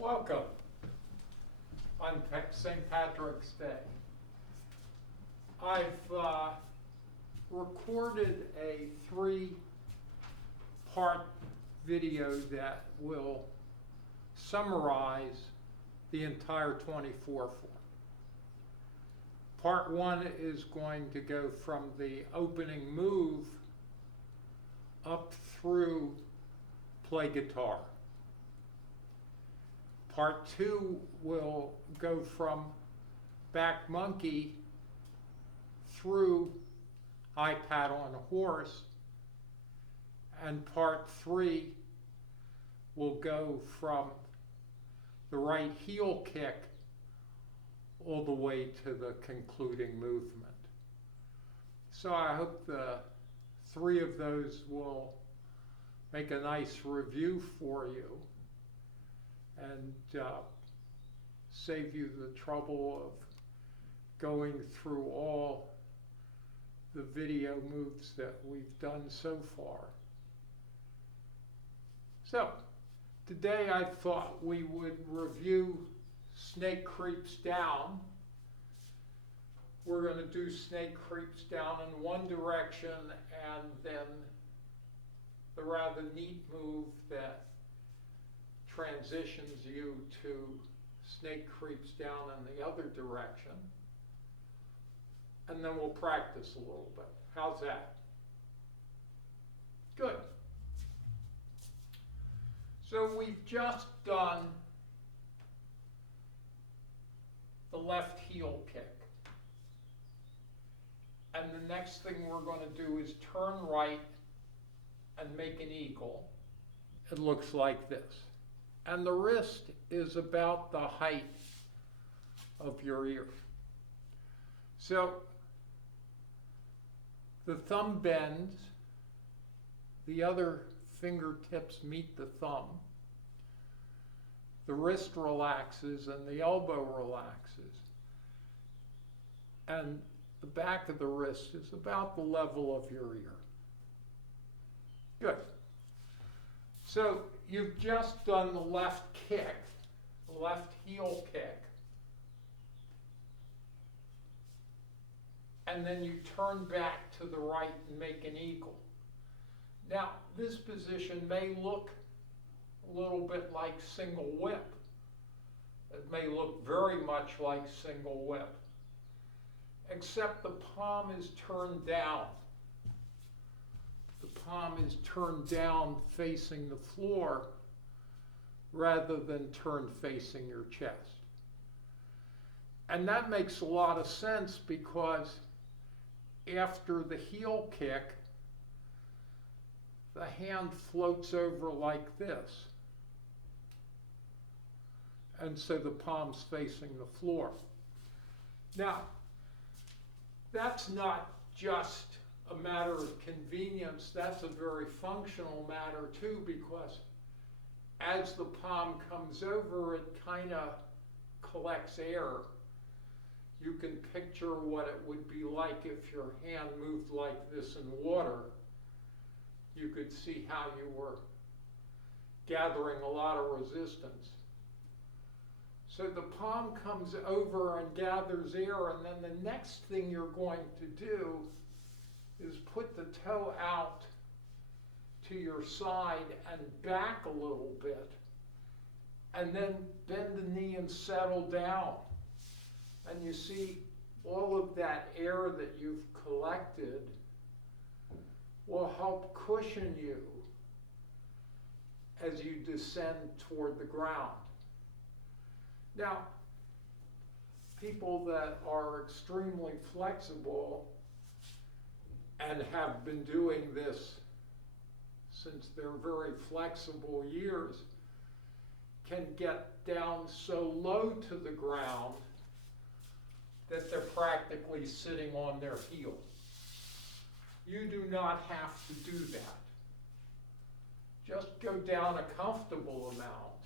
Welcome on St. Patrick's Day. I've recorded a 3-part video that will summarize the entire 24 form. Part 1 is going to go from the opening move up through play guitar. Part 2 will go from back monkey through iPad on a horse, and part 3 will go from the right heel kick all the way to the concluding movement. So I hope the 3 of those will make a nice review for you and save you the trouble of going through all the video moves that we've done so far. So, today I thought we would review Snake Creeps Down. We're going to do Snake Creeps Down in one direction and then the rather neat move that transitions you to Snake Creeps Down in the other direction. And then we'll practice a little bit. How's that? Good. So we've just done the left heel kick. And the next thing we're going to do is turn right and make an eagle. It looks like this. And the wrist is about the height of your ear. So the thumb bends, the other fingertips meet the thumb, the wrist relaxes and the elbow relaxes, and the back of the wrist is about the level of your ear. Good. So you've just done the left kick, the left heel kick, and then you turn back to the right and make an eagle. Now, this position may look a little bit like single whip. It may look very much like single whip, except the palm is turned down. The palm is turned down facing the floor rather than turned facing your chest. And that makes a lot of sense because after the heel kick, the hand floats over like this. And so the palm's facing the floor. Now, that's not just a matter of convenience, that's a very functional matter too, because as the palm comes over, it kind of collects air. You can picture what it would be like if your hand moved like this in water. You could see how you were gathering a lot of resistance. So the palm comes over and gathers air, and then the next thing you're going to do is put the toe out to your side and back a little bit, and then bend the knee and settle down. And you see all of that air that you've collected will help cushion you as you descend toward the ground. Now, people that are extremely flexible and have been doing this since their very flexible years can get down so low to the ground that they're practically sitting on their heels. You do not have to do that. Just go down a comfortable amount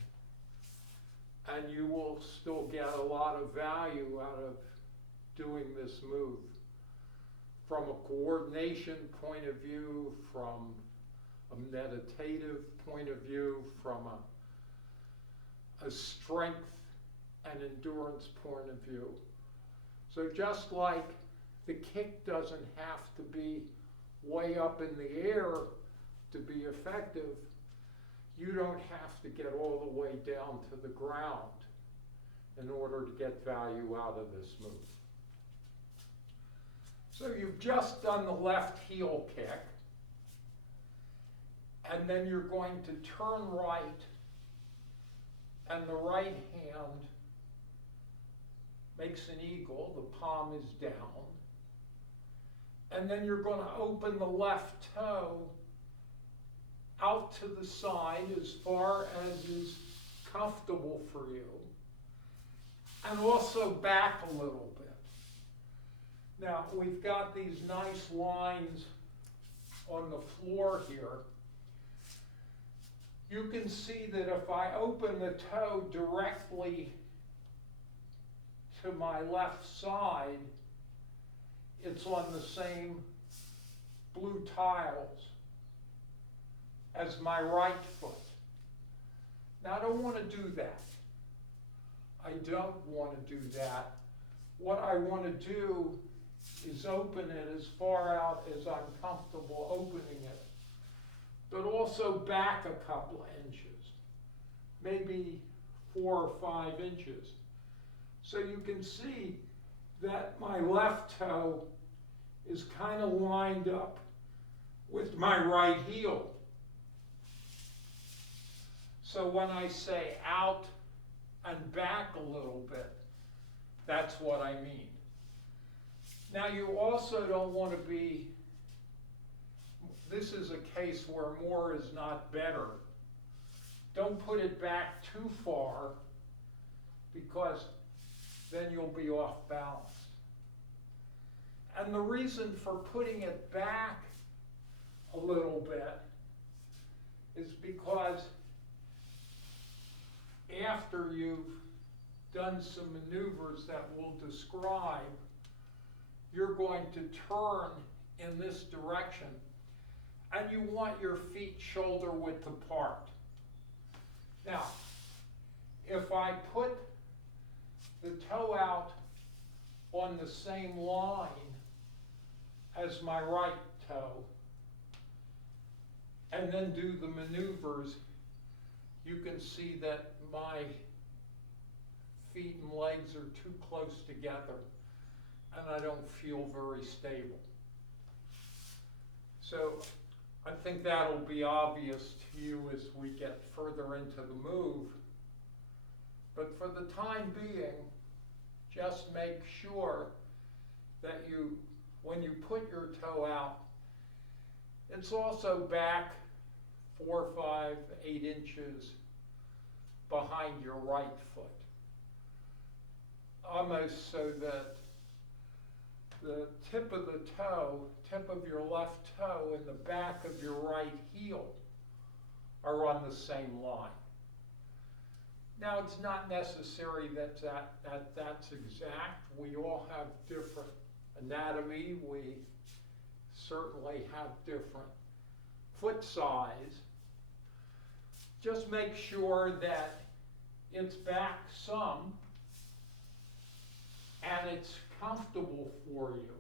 and you will still get a lot of value out of doing this move. From a coordination point of view, from a meditative point of view, from a strength and endurance point of view. So just like the kick doesn't have to be way up in the air to be effective, you don't have to get all the way down to the ground in order to get value out of this move. So you've just done the left heel kick, and then you're going to turn right, and the right hand makes an eagle, the palm is down, and then you're going to open the left toe out to the side as far as is comfortable for you, and also back a little bit. Now, we've got these nice lines on the floor here. You can see that if I open the toe directly to my left side, it's on the same blue tiles as my right foot. Now, I don't want to do that. I don't want to do that. What I want to do is open it as far out as I'm comfortable opening it, but also back a couple of inches, maybe 4 or 5 inches. So you can see that my left toe is kind of lined up with my right heel. So when I say out and back a little bit, that's what I mean. Now, you also don't want to be, this is a case where more is not better. Don't put it back too far, because then you'll be off balance. And the reason for putting it back a little bit is because after you've done some maneuvers that we'll describe, you're going to turn in this direction, and you want your feet shoulder width apart. Now, if I put the toe out on the same line as my right toe, and then do the maneuvers, you can see that my feet and legs are too close together, and I don't feel very stable. So I think that'll be obvious to you as we get further into the move. But for the time being, just make sure that you, when you put your toe out, it's also back 4, 5, 8 inches behind your right foot. Almost so that the tip of the toe, tip of your left toe, and the back of your right heel are on the same line. Now, it's not necessary that that's exact. We all have different anatomy. We certainly have different foot size. Just make sure that it's back some and it's comfortable for you.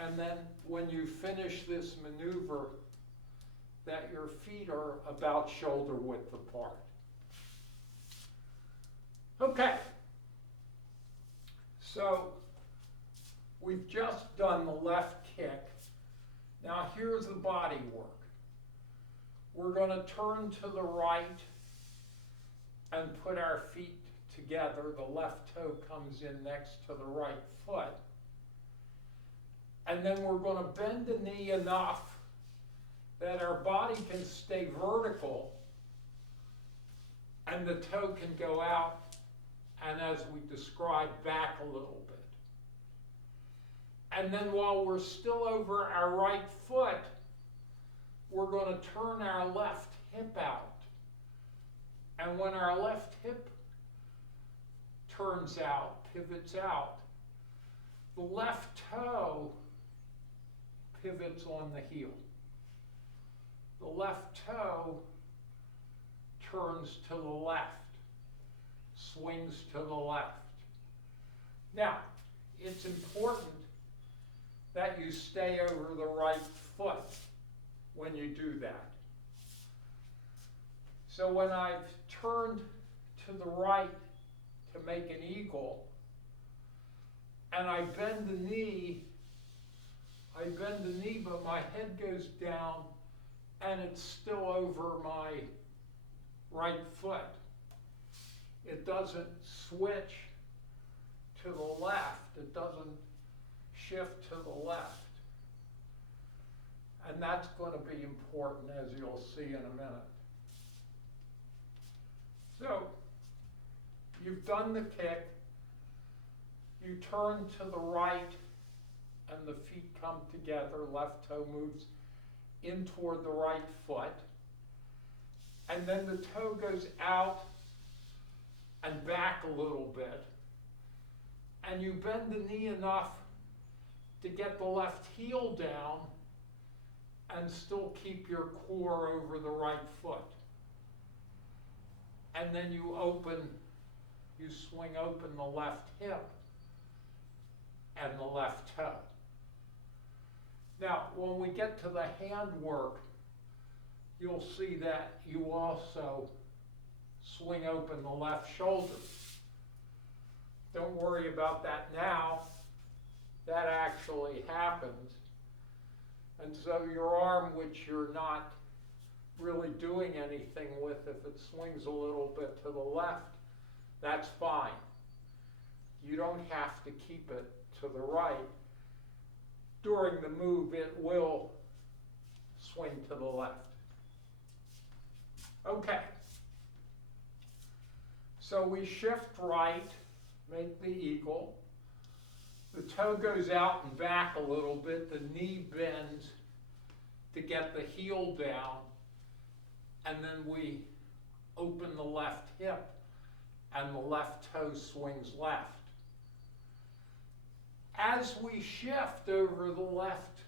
And then when you finish this maneuver, that your feet are about shoulder width apart. Okay, so we've just done the left kick. Now here's the body work. We're going to turn to the right and put our feet together. The left toe comes in next to the right foot. And then we're going to bend the knee enough that our body can stay vertical and the toe can go out, and as we described, back a little bit. And then while we're still over our right foot, we're going to turn our left hip out. And when our left hip turns out, pivots out, the left toe pivots on the heel. The left toe turns to the left, swings to the left. Now, it's important that you stay over the right foot when you do that. So when I've turned to the right to make an eagle, and I bend the knee, but my head goes down and it's still over my right foot. It doesn't switch to the left. It doesn't shift to the left. And that's going to be important, as you'll see in a minute. So, you've done the kick, you turn to the right, and the feet come together, left toe moves in toward the right foot, and then the toe goes out and back a little bit, and you bend the knee enough to get the left heel down and still keep your core over the right foot. And then you swing open the left hip and the left toe. Now, when we get to the handwork, you'll see that you also swing open the left shoulder. Don't worry about that now. That actually happens. And so your arm, which you're not really doing anything with, if it swings a little bit to the left, that's fine. You don't have to keep it to the right. During the move, it will swing to the left. Okay. So we shift right, make the eagle. The toe goes out and back a little bit. The knee bends to get the heel down. And then we open the left hip and the left toe swings left. As we shift over the left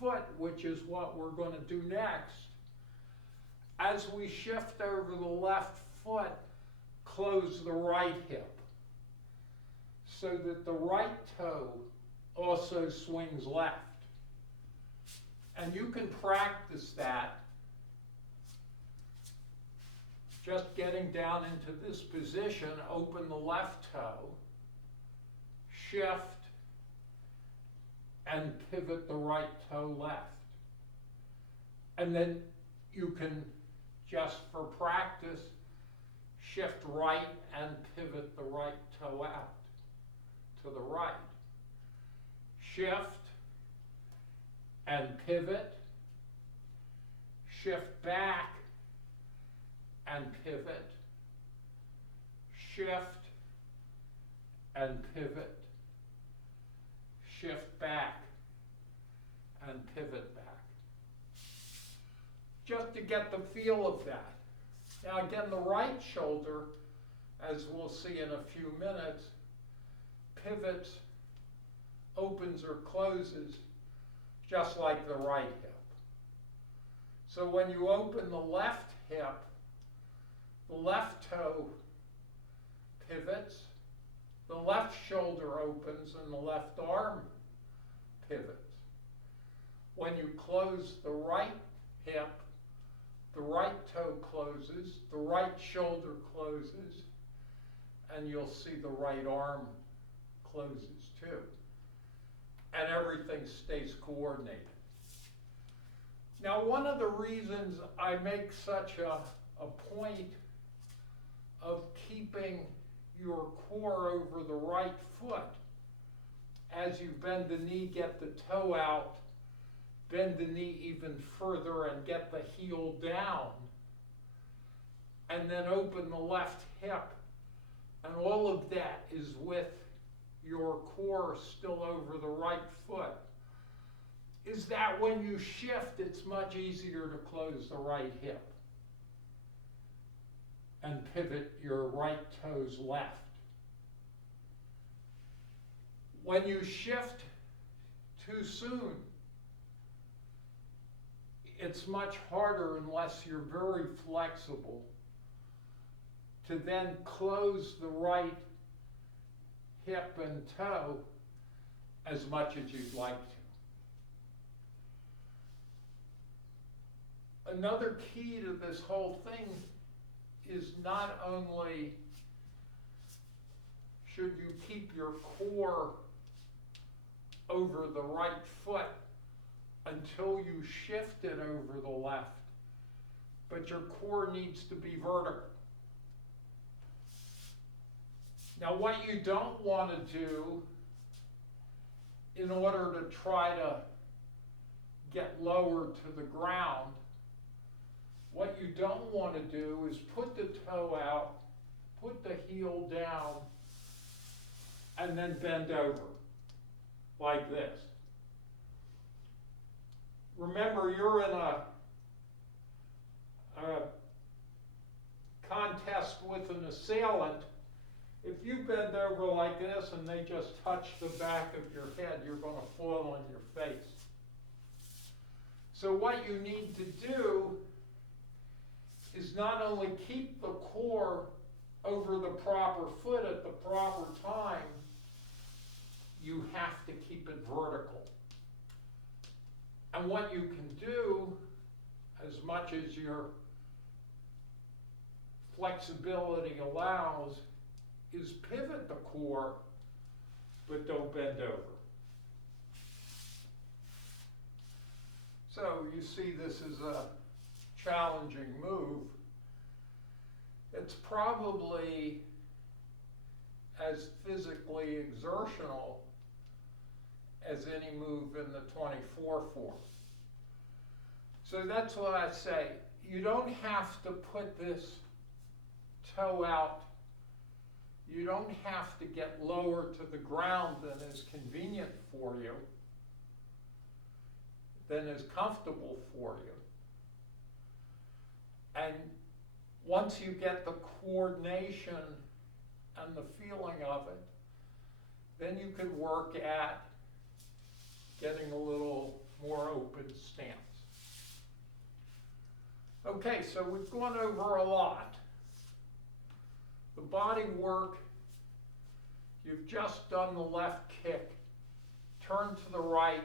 foot, which is what we're going to do next, as we shift over the left foot, close the right hip so that the right toe also swings left. And you can practice that just getting down into this position, open the left toe, shift, and pivot the right toe left. And then you can, just for practice, shift right and pivot the right toe out to the right. Shift and pivot, shift back and pivot, shift and pivot, shift back and pivot back. Just to get the feel of that. Now again, the right shoulder, as we'll see in a few minutes, pivots, opens or closes just like the right hip. So when you open the left hip, the left toe pivots, the left shoulder opens, and the left arm pivots. When you close the right hip, the right toe closes, the right shoulder closes, and you'll see the right arm closes too. And everything stays coordinated. Now, one of the reasons I make such a point of keeping your core over the right foot, as you bend the knee, get the toe out, bend the knee even further and get the heel down, and then open the left hip, and all of that is with your core still over the right foot, is that when you shift, it's much easier to close the right hip and pivot your right toes left. When you shift too soon, it's much harder unless you're very flexible to then close the right hip and toe as much as you'd like to. Another key to this whole thing is not only should you keep your core over the right foot until you shift it over the left, but your core needs to be vertical. Now, what you don't want to do in order to try to get lower to the ground, what you don't want to do is put the toe out, put the heel down, and then bend over like this. Remember, you're in a contest with an assailant. If you bend over like this and they just touch the back of your head, you're going to fall on your face. So what you need to do is not only keep the core over the proper foot at the proper time, you have to keep it vertical. And what you can do, as much as your flexibility allows, is pivot the core, but don't bend over. So you see this is a challenging move. It's probably as physically exertional as any move in the 24 form. So that's what I say. You don't have to put this toe out. You don't have to get lower to the ground than is convenient for you, than is comfortable for you. And once you get the coordination and the feeling of it, then you can work at getting a little more open stance. Okay, so we've gone over a lot. The body work, you've just done the left kick, turn to the right,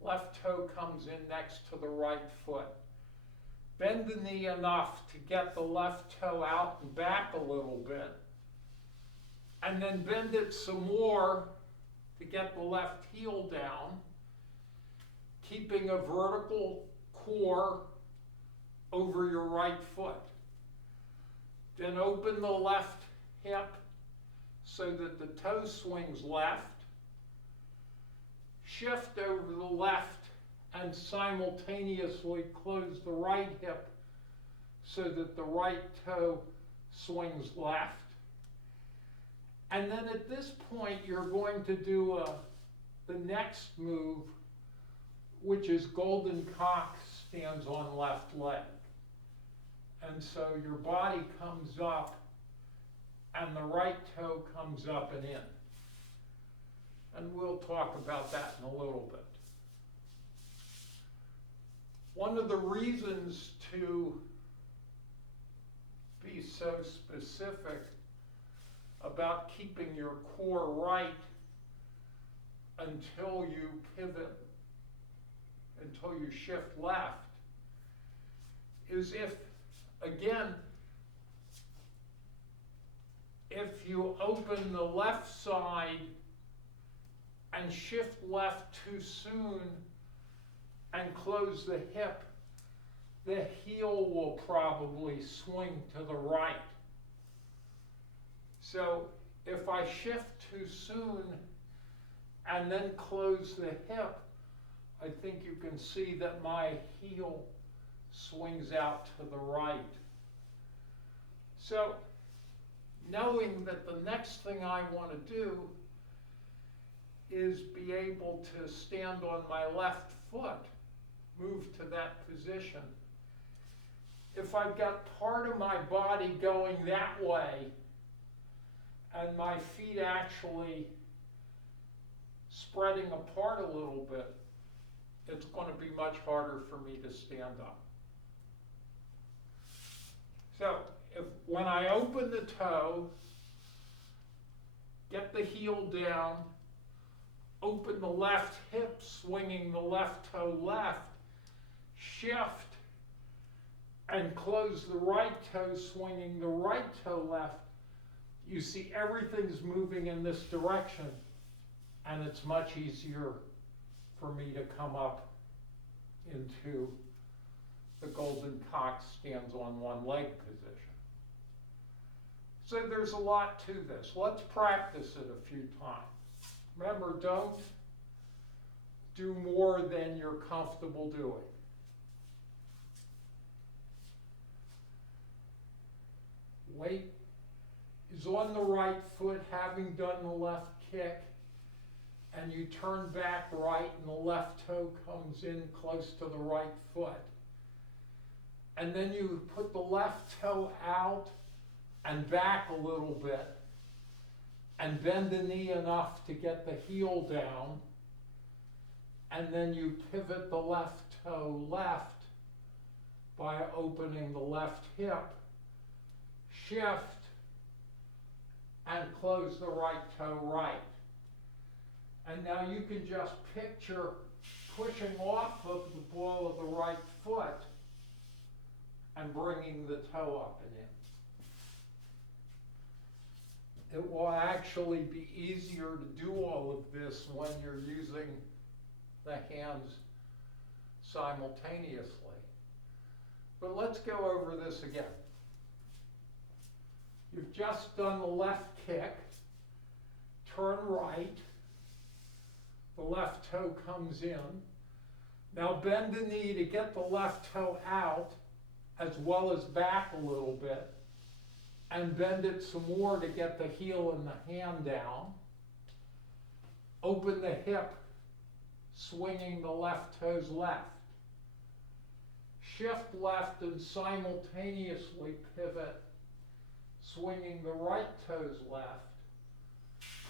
left toe comes in next to the right foot. Bend the knee enough to get the left toe out and back a little bit, and then bend it some more to get the left heel down, keeping a vertical core over your right foot. Then open the left hip so that the toe swings left. Shift over the left and simultaneously close the right hip so that the right toe swings left. And then at this point, you're going to do the next move, which is golden cock stands on left leg. And so your body comes up and the right toe comes up and in. And we'll talk about that in a little bit. One of the reasons to be so specific about keeping your core right until you pivot, until you shift left, is if you open the left side and shift left too soon and close the hip, the heel will probably swing to the right. So if I shift too soon and then close the hip, I think you can see that my heel swings out to the right. So knowing that the next thing I want to do is be able to stand on my left foot, move to that position. If I've got part of my body going that way and my feet actually spreading apart a little bit, it's going to be much harder for me to stand up. So when I open the toe, get the heel down, open the left hip, swinging the left toe left, shift, and close the right toe, swinging the right toe left, you see everything's moving in this direction, and it's much easier for me to come up into the golden cock stands on one leg position. So there's a lot to this. Let's practice it a few times. Remember, don't do more than you're comfortable doing. Weight is on the right foot, having done the left kick, and you turn back right and the left toe comes in close to the right foot. And then you put the left toe out and back a little bit and bend the knee enough to get the heel down, and then you pivot the left toe left by opening the left hip, shift, and close the right toe right. And now you can just picture pushing off of the ball of the right foot and bringing the toe up and in. It will actually be easier to do all of this when you're using the hands simultaneously. But let's go over this again. You've just done the left kick, turn right, the left toe comes in. Now bend the knee to get the left toe out as well as back a little bit, and bend it some more to get the heel and the hand down. Open the hip, swinging the left toes left. Shift left and simultaneously pivot, swinging the right toes left.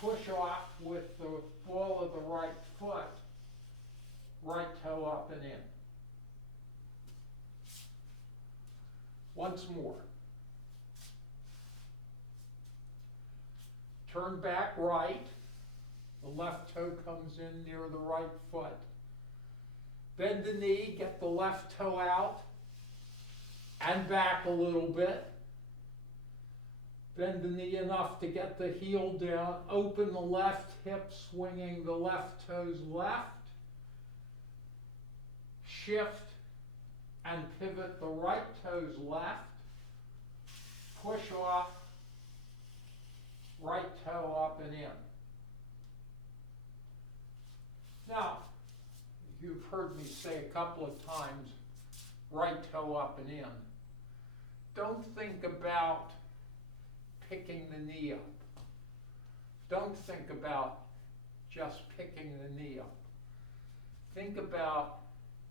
Push off with the ball of the right foot, right toe up and in. Once more. Turn back right. The left toe comes in near the right foot. Bend the knee, get the left toe out and back a little bit. Bend the knee enough to get the heel down. Open the left hip, swinging the left toes left. Shift and pivot the right toes left. Push off, right toe up and in. Now, you've heard me say a couple of times, right toe up and in. Don't think about picking the knee up. Don't think about just picking the knee up. Think about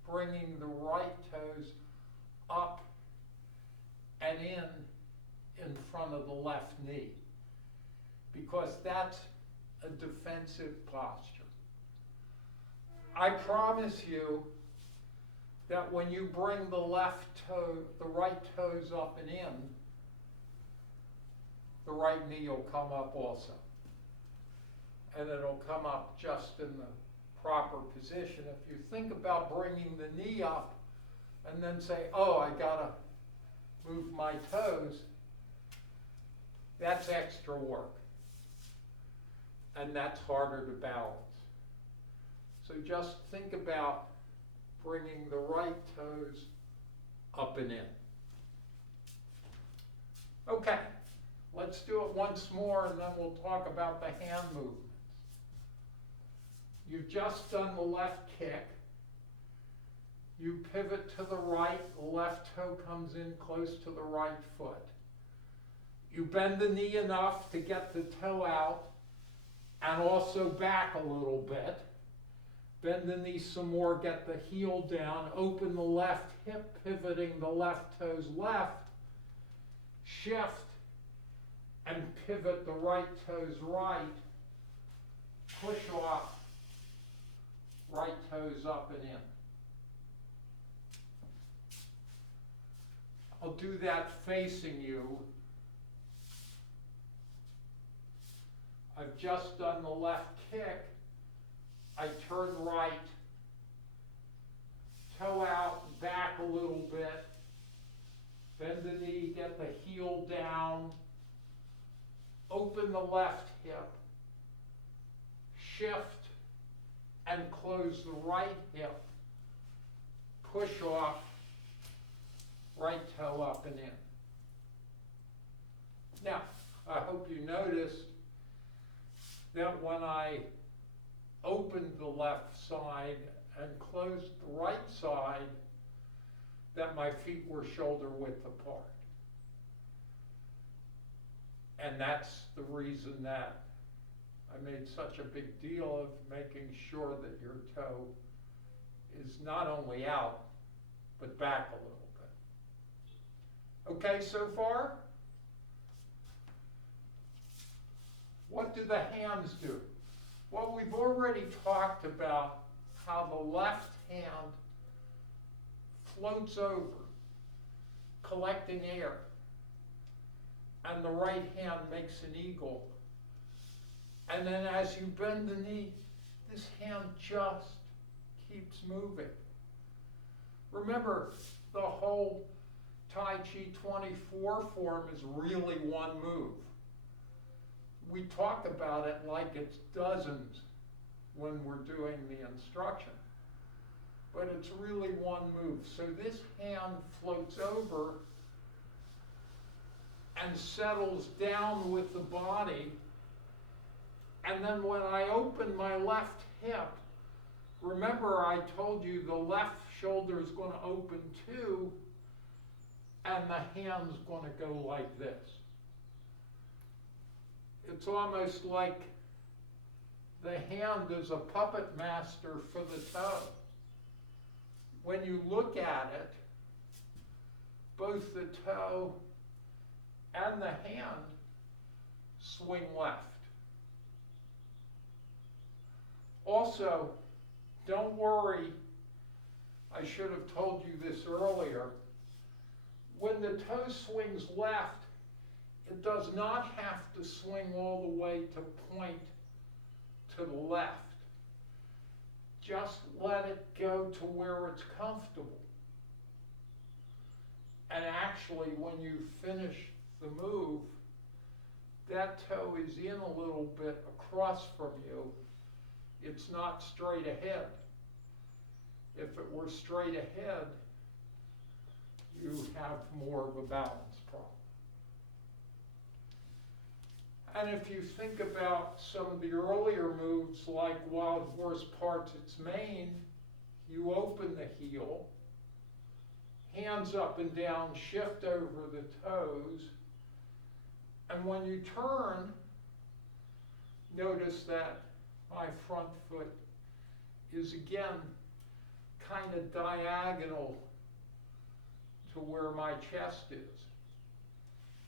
bringing the right toes up and in front of the left knee, because that's a defensive posture. I promise you that when you bring the left toe, the right toes up and in, the right knee will come up also. And it'll come up just in the proper position. If you think about bringing the knee up and then say, oh, I gotta move my toes, that's extra work. And that's harder to balance. So just think about bringing the right toes up and in. Okay, let's do it once more and then we'll talk about the hand movements. You've just done the left kick. You pivot to the right, the left toe comes in close to the right foot. You bend the knee enough to get the toe out and also back a little bit. Bend the knee some more, get the heel down, open the left hip, pivoting the left toes left, shift, and pivot the right toes right, push off, right toes up and in. I'll do that facing you. I've just done the left kick. I turn right, toe out, back a little bit, bend the knee, get the heel down, open the left hip, shift and close the right hip, push off, right toe up and in. Now, I hope you noticed that when I opened the left side and closed the right side, that my feet were shoulder width apart. And that's the reason that I made such a big deal of making sure that your toe is not only out, but back a little bit. Okay, so far? What do the hands do? Well, we've already talked about how the left hand floats over, collecting air, and the right hand makes an eagle. And then as you bend the knee, this hand just keeps moving. Remember, the whole Tai Chi 24 form is really one move. We talk about it like it's dozens when we're doing the instruction, but it's really one move. So this hand floats over and settles down with the body, and then when I open my left hip, remember I told you the left shoulder is going to open too, and the hand's going to go like this. It's almost like the hand is a puppet master for the toe. When you look at it, both the toe and the hand swing left. Also, don't worry, I should have told you this earlier. When the toe swings left, it does not have to swing all the way to point to the left. Just let it go to where it's comfortable. And actually, when you finish the move, that toe is in a little bit across from you. It's not straight ahead. If it were straight ahead, you have more of a balance problem. And if you think about some of the earlier moves, like Wild Horse parts its mane, you open the heel, hands up and down, shift over the toes, and when you turn, notice that my front foot is again kind of diagonal to where my chest is.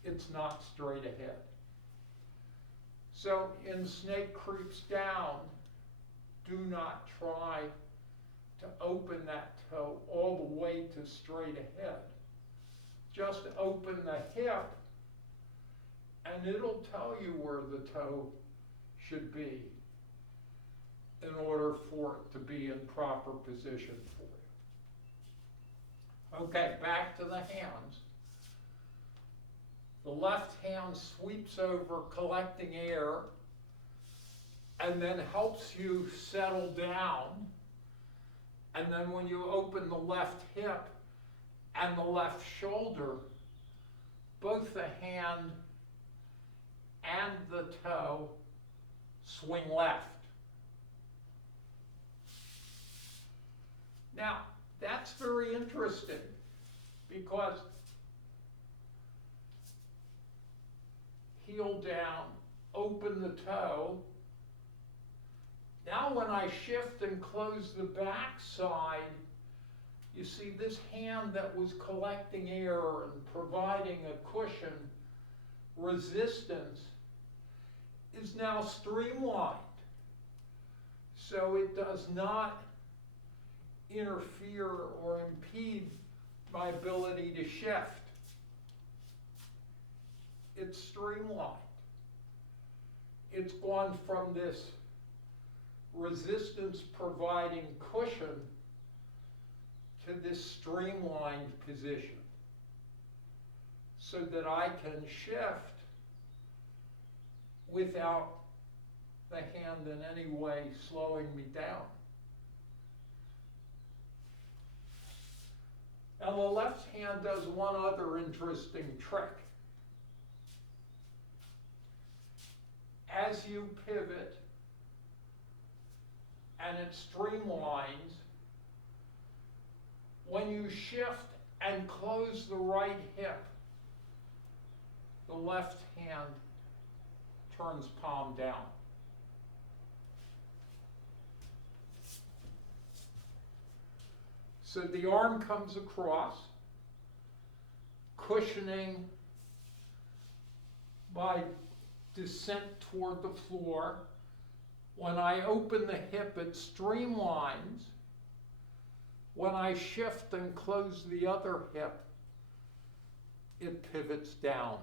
It's not straight ahead. So in Snake Creeps Down, do not try to open that toe all the way to straight ahead. Just open the hip and it'll tell you where the toe should be in order for it to be in proper position for you. Okay, back to the hands. The left hand sweeps over, collecting air, and then helps you settle down. And then when you open the left hip and the left shoulder, both the hand and the toe swing left. Now, that's very interesting because heel down, open the toe. Now when I shift and close the back side, you see this hand that was collecting air and providing a cushion, resistance, is now streamlined. So it does not interfere or impede my ability to shift. it's streamlined. It's gone from this resistance providing cushion to this streamlined position so that I can shift without the hand in any way slowing me down. Now the left hand does one other interesting trick. As you pivot and it streamlines, when you shift and close the right hip, the left hand turns palm down. So the arm comes across, cushioning my descent toward the floor. When I open the hip, it streamlines. When I shift and close the other hip, it pivots down.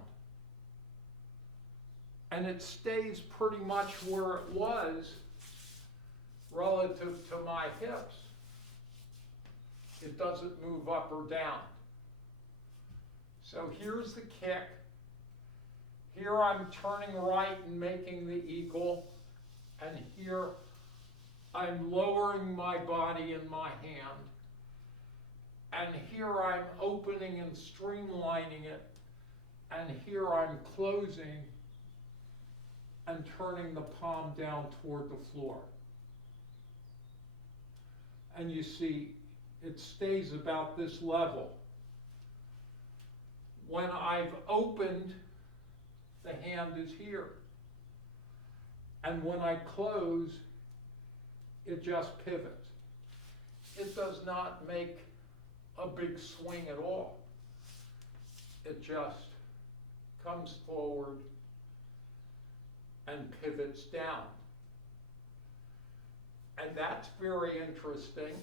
And it stays pretty much where it was relative to my hips. It doesn't move up or down. So here's the kick. Here I'm turning right and making the eagle. And here I'm lowering my body in my hand. And here I'm opening and streamlining it. And here I'm closing and turning the palm down toward the floor. And you see, it stays about this level. When I've opened, the hand is here. And when I close, it just pivots. It does not make a big swing at all. It just comes forward and pivots down. And that's very interesting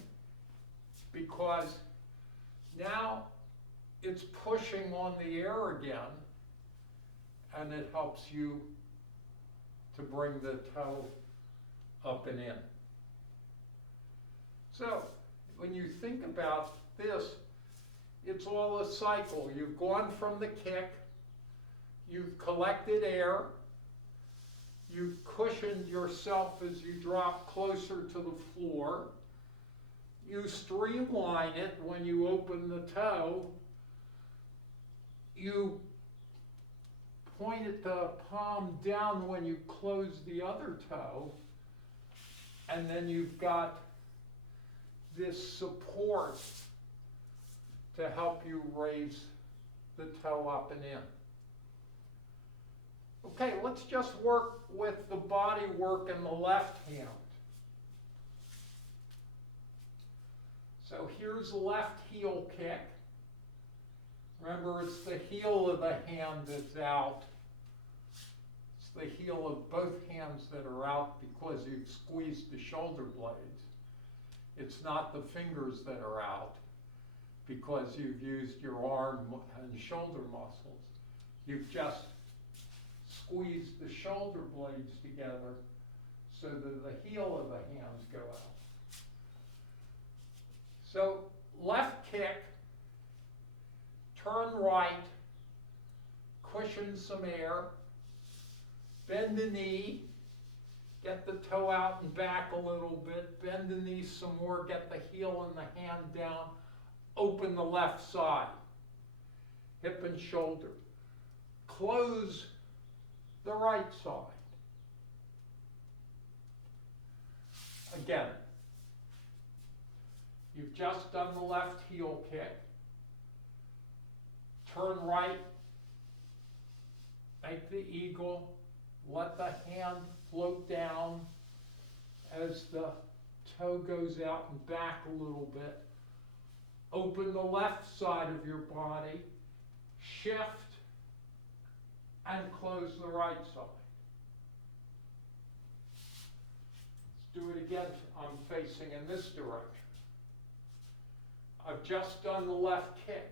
because now it's pushing on the air again, and it helps you to bring the toe up and in. So when you think about this, it's all a cycle. You've gone from the kick, you've collected air, you've cushioned yourself as you drop closer to the floor, you streamline it when you open the toe, you point the palm down when you close the other toe, and then you've got this support to help you raise the toe up and in. Okay, let's just work with the body work in the left hand. So here's the left heel kick. Remember, it's the heel of the hand that's out. It's the heel of both hands that are out because you've squeezed the shoulder blades. It's not the fingers that are out because you've used your arm and shoulder muscles. You've just squeezed the shoulder blades together so that the heel of the hands go out. So left kick, turn right, cushion some air, bend the knee, get the toe out and back a little bit, bend the knee some more, get the heel and the hand down, open the left side, hip and shoulder. Close the right side. Again, you've just done the left heel kick. Turn right, make the eagle, let the hand float down as the toe goes out and back a little bit. Open the left side of your body, shift, and close the right side. Let's do it again. I'm facing in this direction. I've just done the left kick.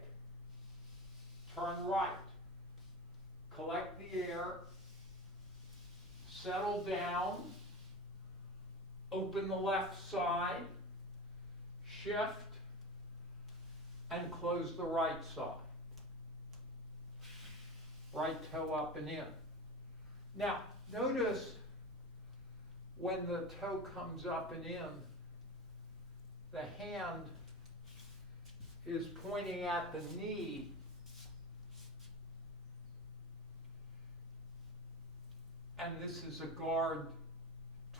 Turn right. collect the air, settle down, open the left side, shift, and close the right side. Right toe up and in. Now, notice when the toe comes up and in, the hand is pointing at the knee, and this is a guard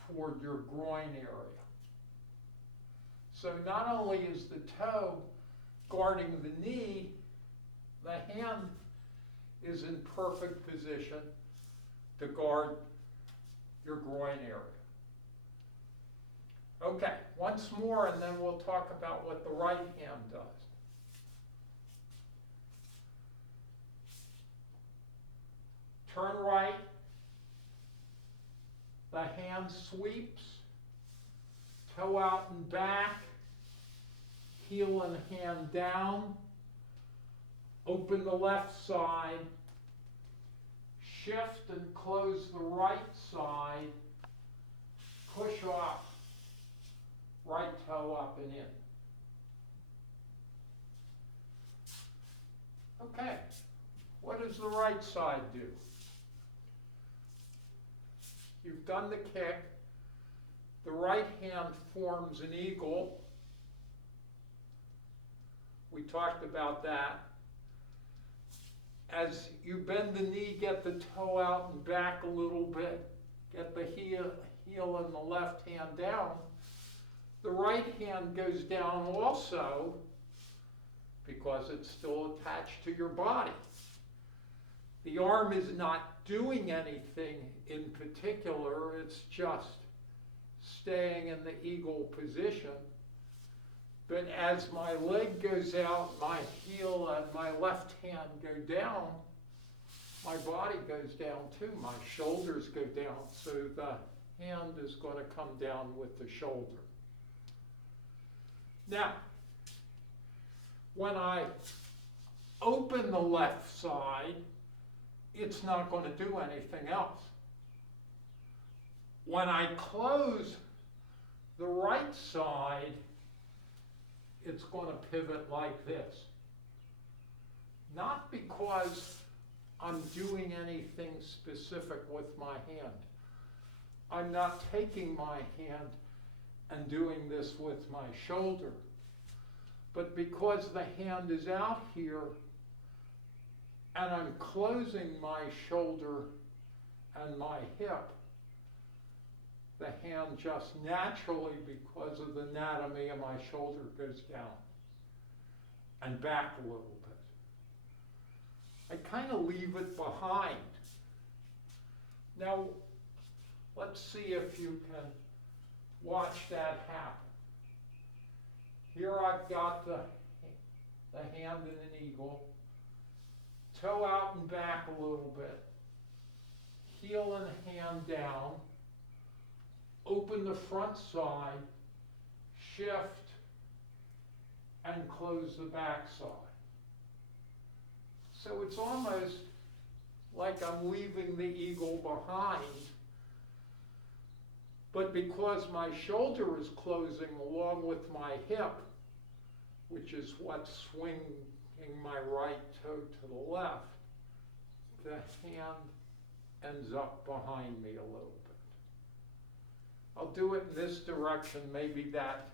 toward your groin area. So not only is the toe guarding the knee, the hand is in perfect position to guard your groin area. Okay, once more, and then we'll talk about what the right hand does. Turn right, the hand sweeps, toe out and back, heel and hand down, open the left side, shift and close the right side, push off, right toe up and in. Okay, what does the right side do? You've done the kick. The right hand forms an eagle. We talked about that. As you bend the knee, get the toe out and back a little bit. Get the heel and the left hand down. The right hand goes down also because it's still attached to your body. The arm is not doing anything in particular, it's just staying in the eagle position. But as my leg goes out, my heel and my left hand go down, my body goes down too. My shoulders go down, so the hand is going to come down with the shoulder. Now, when I open the left side, it's not going to do anything else. When I close the right side, it's going to pivot like this. Not because I'm doing anything specific with my hand. I'm not taking my hand and doing this with my shoulder. But because the hand is out here and I'm closing my shoulder and my hip, the hand just naturally, because of the anatomy of my shoulder, goes down and back a little bit. I kind of leave it behind. Now, let's see if you can watch that happen. Here I've got the hand in an eagle, toe out and back a little bit, heel and hand down, open the front side, shift, and close the back side. So it's almost like I'm leaving the eagle behind, but because my shoulder is closing along with my hip, which is what's swinging my right toe to the left, the hand ends up behind me a little bit. I'll do it in this direction, maybe that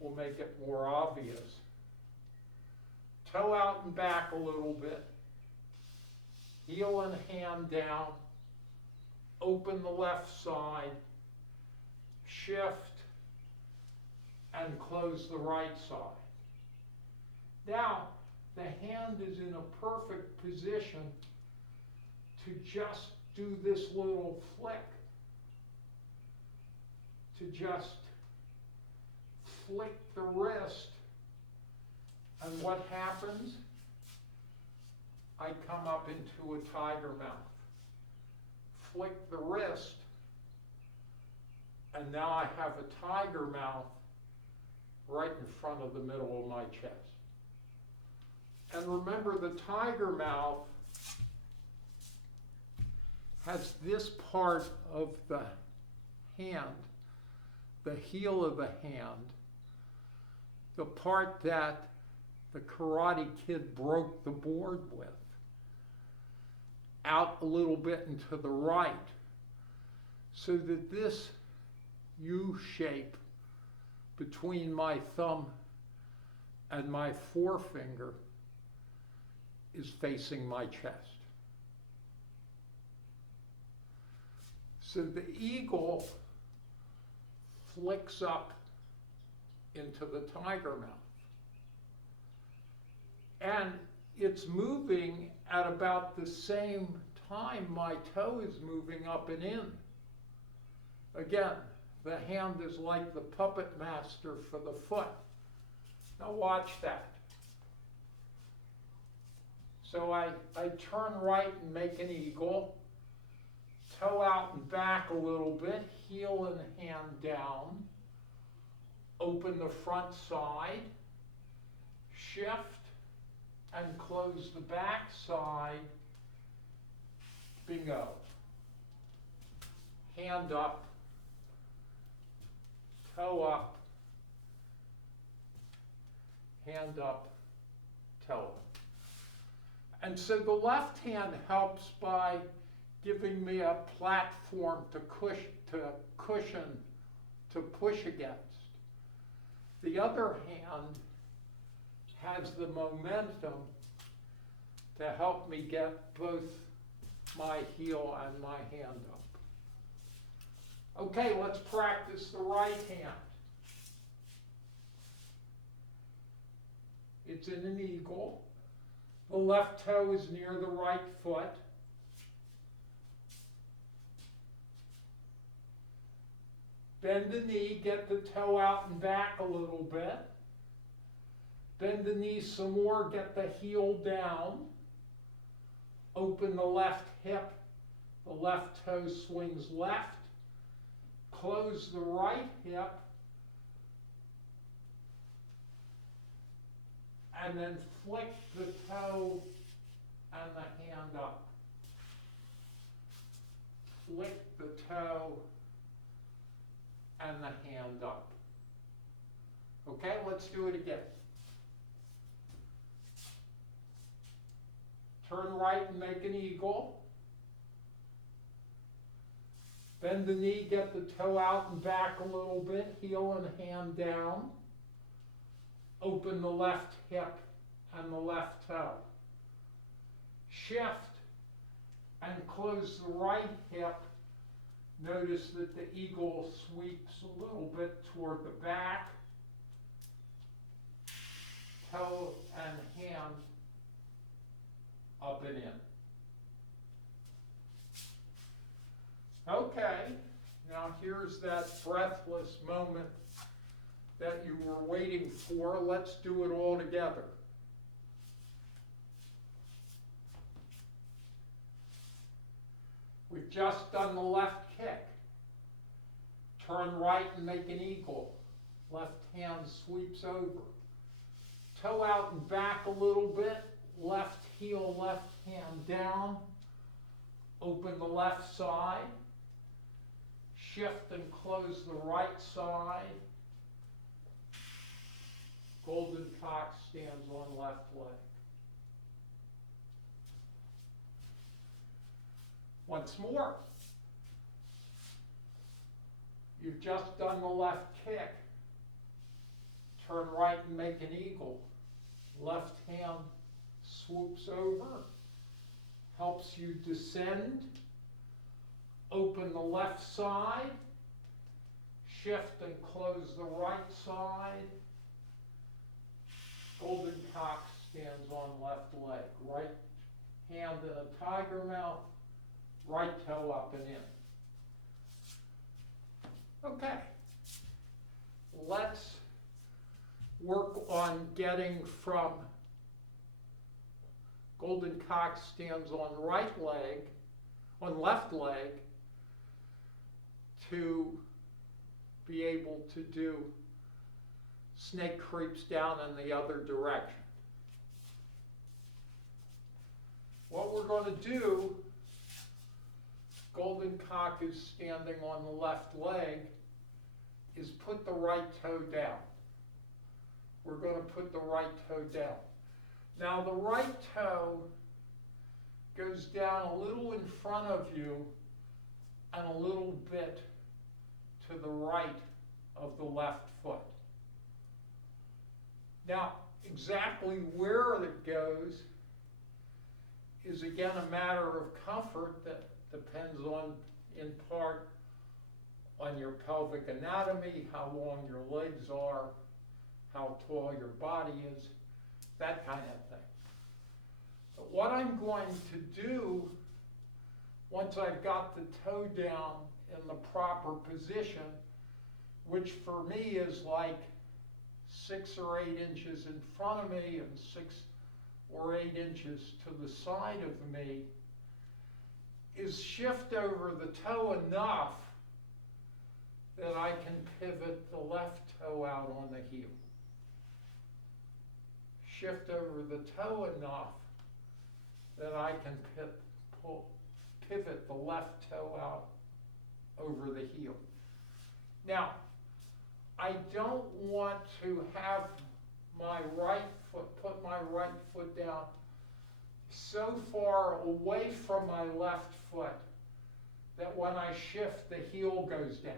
will make it more obvious. Toe out and back a little bit, heel and hand down, open the left side, shift, and close the right side. Now, the hand is in a perfect position to just do this little flick, to just flick the wrist. And what happens? I come up into a tiger mouth, flick the wrist, and now I have a tiger mouth right in front of the middle of my chest. And remember, the tiger mouth has this part of the hand, the heel of the hand, the part that the Karate Kid broke the board with, out a little bit and to the right, so that this U shape between my thumb and my forefinger is facing my chest. So the eagle flicks up into the tiger mouth. And it's moving at about the same time my toe is moving up and in. Again, the hand is like the puppet master for the foot. Now watch that. So I turn right and make an eagle, toe out and back a little bit, heel and hand down, open the front side, shift, and close the back side. Bingo. Hand up, toe up, hand up, toe up. And so the left hand helps by giving me a platform to cushion, to push against. The other hand has the momentum to help me get both my heel and my hand up. Okay, let's practice the right hand. It's in an eagle. The left toe is near the right foot. Bend the knee, get the toe out and back a little bit. Bend the knee some more, get the heel down. Open the left hip, the left toe swings left. Close the right hip. And then flick the toe and the hand up. Flick the toe and the hand up. Okay, let's do it again. Turn right and make an eagle. Bend the knee, get the toe out and back a little bit, heel and hand down. Open the left hip and the left toe. Shift and close the right hip. Notice that the eagle sweeps a little bit toward the back. Toe and hand up and in. Okay, now here's that breathless moment that you were waiting for. Let's do it all together. We've just done the left kick. Turn right and make an eagle. Left hand sweeps over. Toe out and back a little bit. Left heel, left hand down. Open the left side. Shift and close the right side. Golden cock stands on left leg. Once more. You've just done the left kick. Turn right and make an eagle. Left hand swoops over, helps you descend. Open the left side. Shift and close the right side. Golden cock stands on left leg. Right hand in a tiger mouth. Right toe up and in. Okay. Let's work on getting from golden cock stands on right leg, on left leg, to be able to do snake creeps down in the other direction. What we're going to do Golden Cock is standing on the left leg, is put the right toe down. We're going to put the right toe down. Now the right toe goes down a little in front of you and a little bit to the right of the left foot. Now, exactly where it goes is again a matter of comfort that depends on, in part, on your pelvic anatomy, how long your legs are, how tall your body is, that kind of thing. But what I'm going to do, once I've got the toe down in the proper position, which for me is like 6 or 8 inches in front of me and 6 or 8 inches to the side of me, is shift over the toe enough that I can pivot the left toe out on the heel. Shift over the toe enough that I can pivot the left toe out over the heel. Now, I don't want to have my right foot, put my right foot down so far away from my left foot that when I shift, the heel goes down.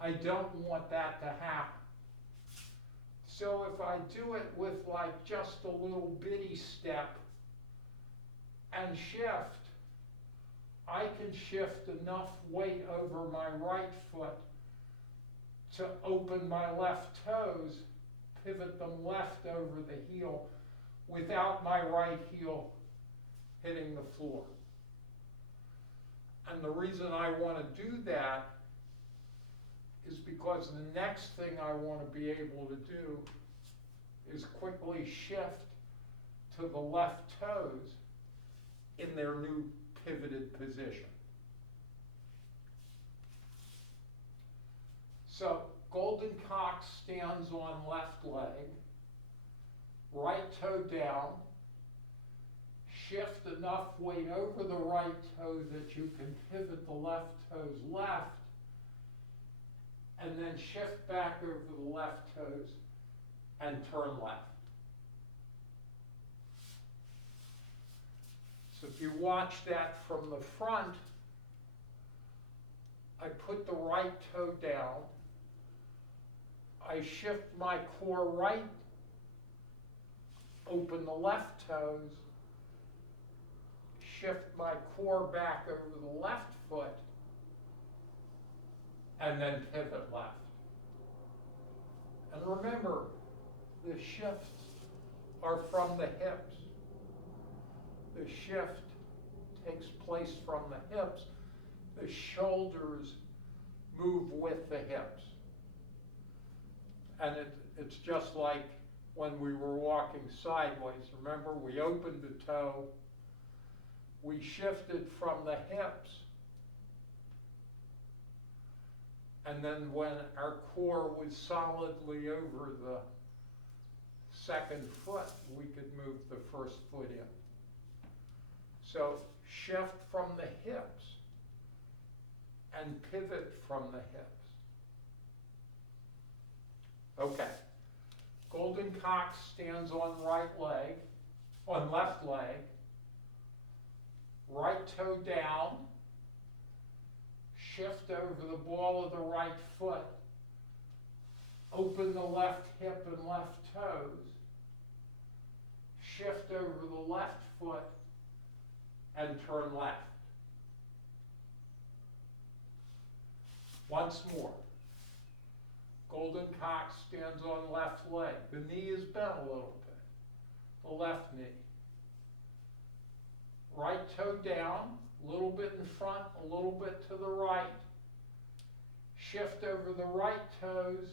I don't want that to happen. So if I do it with like just a little bitty step and shift, I can shift enough weight over my right foot to open my left toes, pivot them left over the heel without my right heel hitting the floor. And the reason I want to do that is because the next thing I want to be able to do is quickly shift to the left toes in their new pivoted position. So Golden Cock stands on left leg, right toe down, shift enough weight over the right toe that you can pivot the left toes left, and then shift back over the left toes and turn left. So if you watch that from the front, I put the right toe down, I shift my core right, open the left toes, shift my core back over the left foot, and then pivot left. And remember, the shifts are from the hips. The shift takes place from the hips. The shoulders move with the hips. And it's just like when we were walking sideways. Remember, we opened the toe, we shifted from the hips, and then when our core was solidly over the second foot, we could move the first foot in. So shift from the hips and pivot from the hips. Okay. Golden Cock stands on left leg, right toe down, shift over the ball of the right foot, open the left hip and left toes, shift over the left foot, and turn left. Once more. Golden Cock stands on left leg. The knee is bent a little bit. The left knee. Right toe down, a little bit in front, a little bit to the right. Shift over the right toes.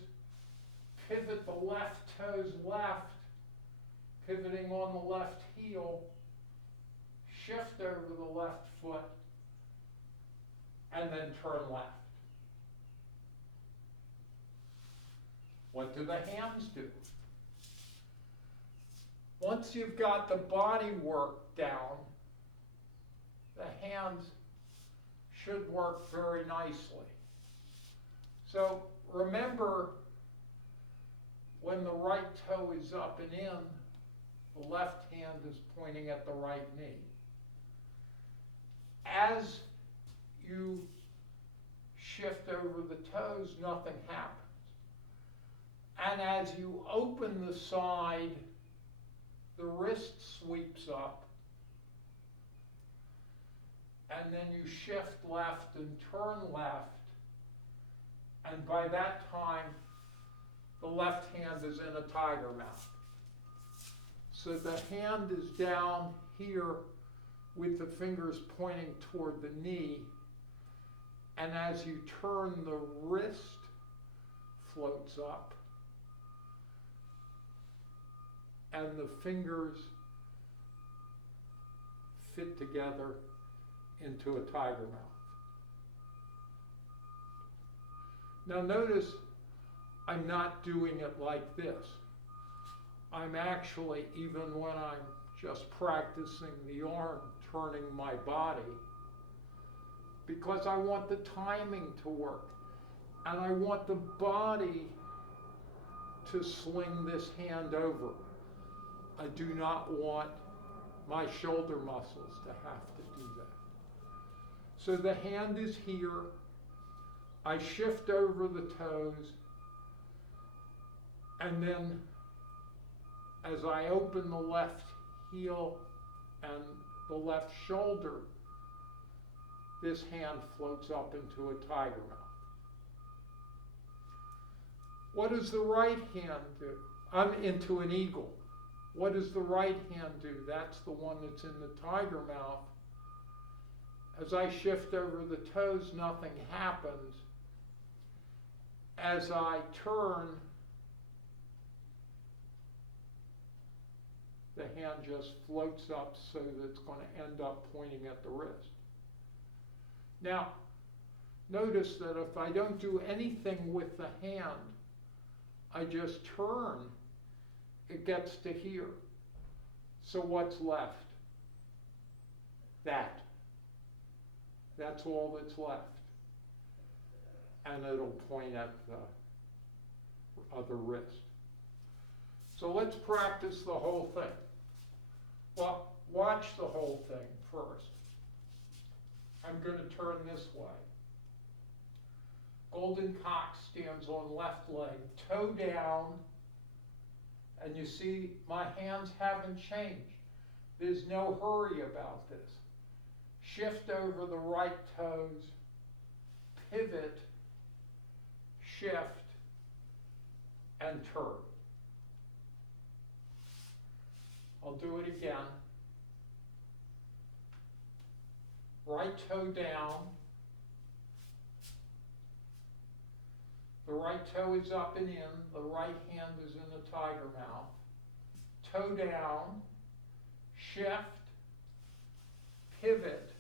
Pivot the left toes left, pivoting on the left heel. Shift over the left foot, and then turn left. What do the hands do? Once you've got the body work down, the hands should work very nicely. So remember, when the right toe is up and in, the left hand is pointing at the right knee. As you shift over the toes, nothing happens. And as you open the side, the wrist sweeps up, and then you shift left and turn left, and by that time, the left hand is in a tiger mouth. So the hand is down here with the fingers pointing toward the knee, and as you turn, the wrist floats up, and the fingers fit together into a tiger mouth. Now notice, I'm not doing it like this. I'm actually, even when I'm just practicing the arm, turning my body, because I want the timing to work. And I want the body to sling this hand over. I do not want my shoulder muscles to have to do that. So the hand is here. I shift over the toes, and then as I open the left heel and the left shoulder, this hand floats up into a tiger mouth. What does the right hand do? I'm into an eagle. What does the right hand do? That's the one that's in the tiger mouth. As I shift over the toes, nothing happens. As I turn, the hand just floats up so that it's going to end up pointing at the wrist. Now, notice that if I don't do anything with the hand, I just turn, it gets to here. So what's left? That. That's all that's left. And it'll point at the other wrist. So let's practice the whole thing. Well, watch the whole thing first. I'm going to turn this way. Golden cock stands on left leg, toe down, and you see my hands haven't changed. There's no hurry about this. Shift over the right toes, pivot, shift, and turn. I'll do it again. Right toe down. The right toe is up and in. The right hand is in the tiger mouth. Toe down. Shift. Pivot.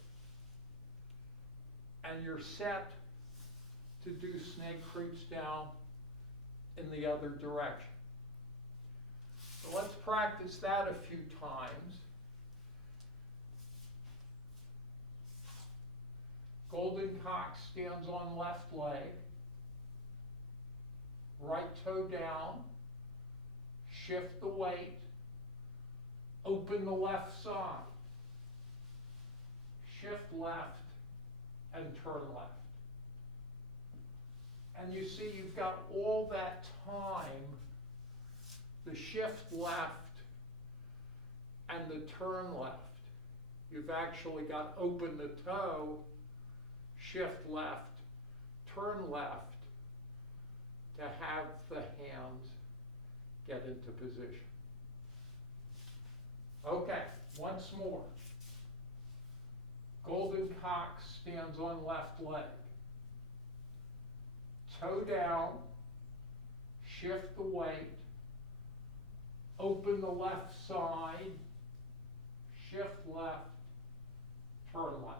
And you're set to do snake creeps down in the other direction. So let's practice that a few times. Golden cock stands on left leg. Right toe down. Shift the weight. Open the left side. Shift left and turn left. And you see you've got all that time, the shift left and the turn left. You've actually got open the toe, shift left, turn left to have the hands get into position. Okay, once more. Golden cock stands on left leg. Toe down, shift the weight, open the left side, shift left, turn left.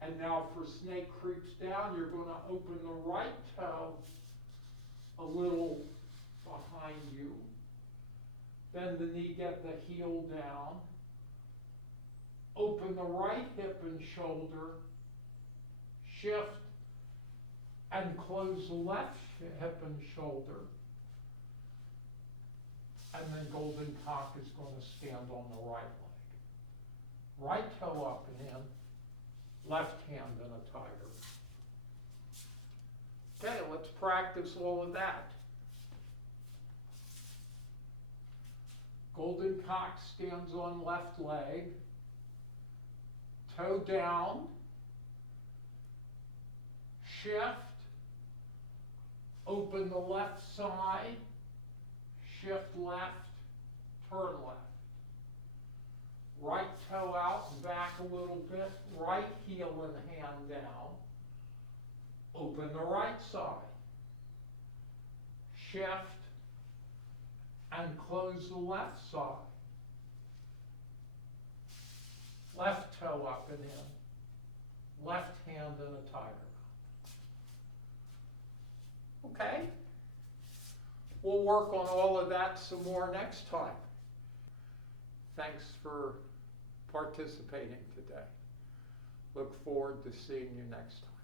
And now for snake creeps down, you're going to open the right toe a little behind you. Bend the knee, get the heel down. Open the right hip and shoulder, shift, and close the left hip and shoulder. And then golden cock is going to stand on the right leg. Right toe up and in, left hand in a tiger. Okay, let's practice all of that. Golden cock stands on left leg, toe down, shift, open the left side, shift left, turn left. Right toe out and back a little bit, right heel and hand down, open the right side, shift, and close the left side. Left toe up and in, left hand in a tiger. Okay? We'll work on all of that some more next time. Thanks for participating today. Look forward to seeing you next time.